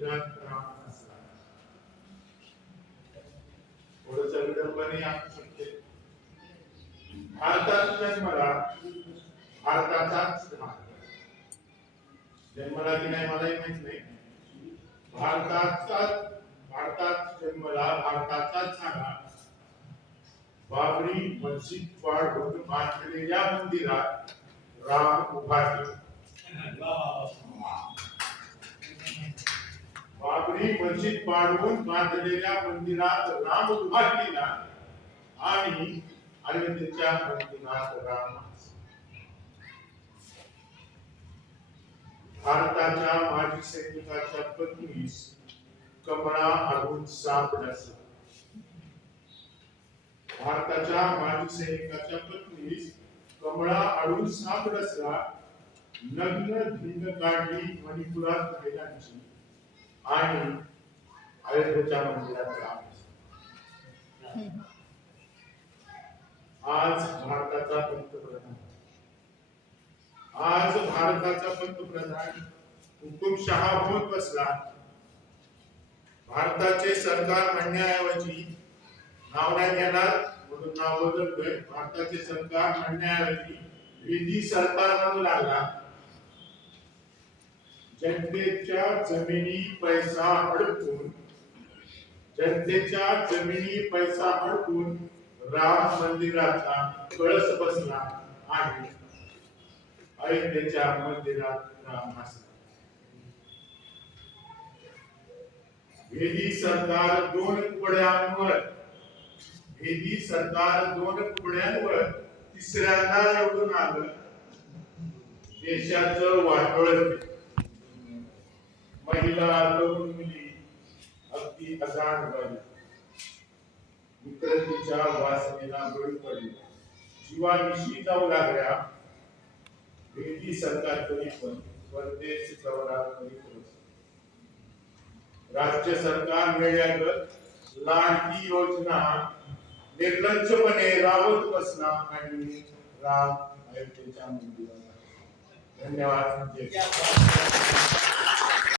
मंदिरात राम असला थोडस विडंबने असू शकते. भारतात जन्मला भारताचाच जन्मला की नाही मलाही माहित नाही. भारतात जन्मला भारताचाच झाला. बाबरी मस्जिद पाडून बांधलेल्या मंदिरात राम उभा केला. बाबरी मस्जिद पाडून बांधलेल्या मंदिरात राम उभा केला आणि अयोध्येच्या मंदिरात राम. भारताच्या माजी सैनिकाच्या पत्नीस कमळा अडून साप डसला. भारताच्या माजी सैनिकाच्या पत्नीस कमळा अडून साप डसला. लग्न धिंग काढली मणिपुरात महिलांची आणि अयोध्येच्या मंदिरात राम. आज भारताचा पंतप्रधान हुकुमशहा होत बसला. भारताचे सरकार म्हणण्याऐवजी नाव नाही घेणार म्हणून नाव बदलतोय. भारताचे सरकार म्हणण्याऐवजी विधी सरकार म्हणू लागला. जनतेच्या जमिनी पैसा हडपून राम मंदिराचा कळस बसला आणि अयोध्येच्या मंदिरात राम बसला. भेदी सरकार दोन कुबड्यांवर तिसऱ्यांदा निवडून आलं. देशाचं वाटोळ. महिला तरुण मुली अगदी अजाण झाली. विकृतीच्या वासनेला बळी पडली. जीवानिशी जाऊ लागल्या. भेदी सरकार तरी पण परदेश दौरा करीत होते. राज्य सरकार वेळ्यागत लाडकी योजना निर्लज्जपणे राबवत बसला आणि राम अयोध्येच्या मंदिरात. धन्यवाद.